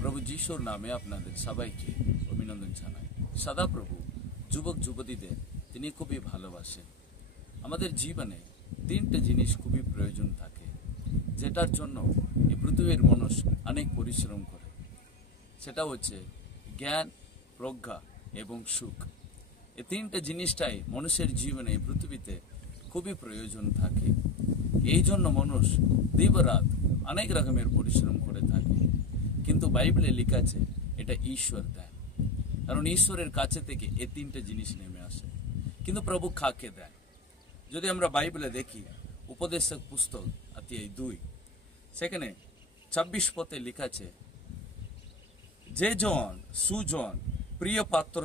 প্রভু যিশুর নামে আপনাদের সবাইকে অভিনন্দন জানাই। সদাপ্রভু যুবক যুবতীদের তিনি খুবই ভালোবাসেন। আমাদের জীবনে তিনটে জিনিস খুবই প্রয়োজন থাকে, যেটার জন্য এই পৃথিবীর মানুষ অনেক পরিশ্রম করে। সেটা হচ্ছে জ্ঞান, প্রজ্ঞা এবং সুখ। এই তিনটে জিনিসটাই মানুষের জীবনে এই পৃথিবীতে খুবই প্রয়োজন থাকে। এই জন্য মানুষ দিবরাত অনেক রকমের পরিশ্রম করে থাকে, কিন্তু বাইবেলে লেখা আছে এটা ঈশ্বর দেয়, কারণ ঈশ্বরের কাছে থেকে এই তিনটে জিনিস নেমে আসে। কিন্তু প্রভু কাকে দেয়? যদি আমরা বাইবেলে দেখি উপদেশক পুস্তক অধ্যায় 2, সেখানে 26 পদে লেখা আছে, যে জন সুজন প্রিয় পাত্র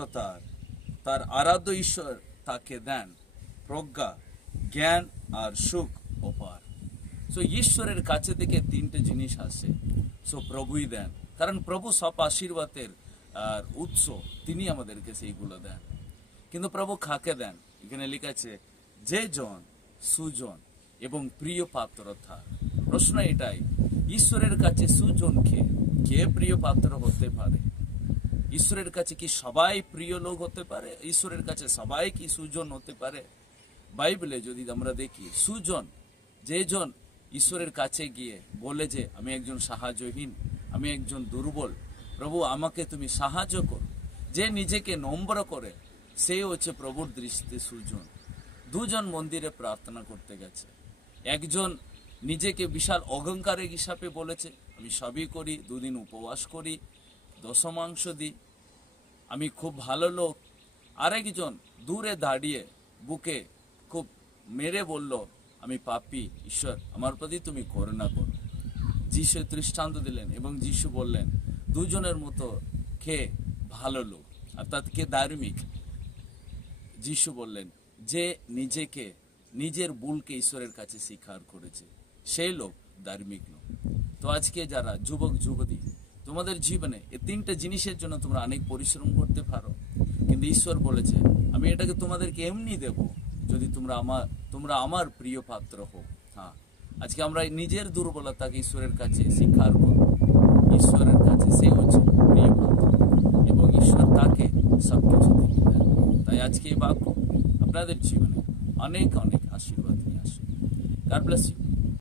তার আরাধ্য ঈশ্বর তাকে দেন প্রজ্ঞা, জ্ঞান আর সুখ অপার। সো ঈশ্বরের কাছে থেকে তিনটে জিনিস আসে, সো প্রভুই দেন, কারণ প্রভু সব আশীর্বাদের আর উৎস, তিনি আমাদেরকে সেইগুলো দেন। কিন্তু প্রভু কাকে দেন? এখানে লেখা আছে যে জন সুজন এবং প্রিয় পাত্র তার। প্রশ্ন এটাই, ঈশ্বরের কাছে সুজন কে প্রিয় পাত্র হতে পারে? ঈশ্বরের কাছে কি সবাই প্রিয় লোক হতে পারে? ঈশ্বরের কাছে সবাই কি সুজন হতে পারে? বাইবেলে যদি আমরা দেখি, সুজন যে জন ঈশ্বরের কাছে গিয়ে বলে যে আমি একজন সাহায্যহীন, আমি একজন দুর্বল, প্রভু আমাকে তুমি সাহায্য করো, যে নিজেকে নম্র করে, সে হচ্ছে প্রভুর দৃষ্টিতে সুজন। দুজন মন্দিরে প্রার্থনা করতে গেছে, একজন নিজেকে বিশাল অহংকারের হিসাবে বলেছে আমি সবই করি, 2 দিন উপবাস করি, দশমাংশ দিই, আমি খুব ভালো লোক। আরেকজন দূরে দাঁড়িয়ে বুকে খুব মেরে বলল আমি পাপী, ঈশ্বর আমার প্রতি তুমি করুণা করো। যিশু দৃষ্টান্ত দিলেন এবং যিশু বললেন দুজনের মতো কে ভালো লোক, অর্থাৎ কে ধার্মিক? যিশু বললেন যে নিজের ভুলকে ঈশ্বরের কাছে স্বীকার করেছে, সেই লোক ধার্মিক লোক। তো আজকে যারা যুবক যুবতী, তোমাদের জীবনে এই তিনটে জিনিসের জন্য তোমরা অনেক পরিশ্রম করতে পারো, কিন্তু ঈশ্বর বলেছে আমি এটাকে তোমাদেরকে এমনি দেব যদি তোমরা আমার প্রিয় পাত্র হও। হ্যাঁ, আজকে আমরা নিজের দুর্বলতাকে ঈশ্বরের কাছে স্বীকার করব, ঈশ্বরের কাছে সে হচ্ছে প্রিয় পাত্র এবং ঈশ্বর তাকে সবকিছু দিয়ে দেন। তাই আজকে এই বাক্য আপনাদের জীবনে অনেক অনেক আশীর্বাদ নিয়ে আসে। God bless you.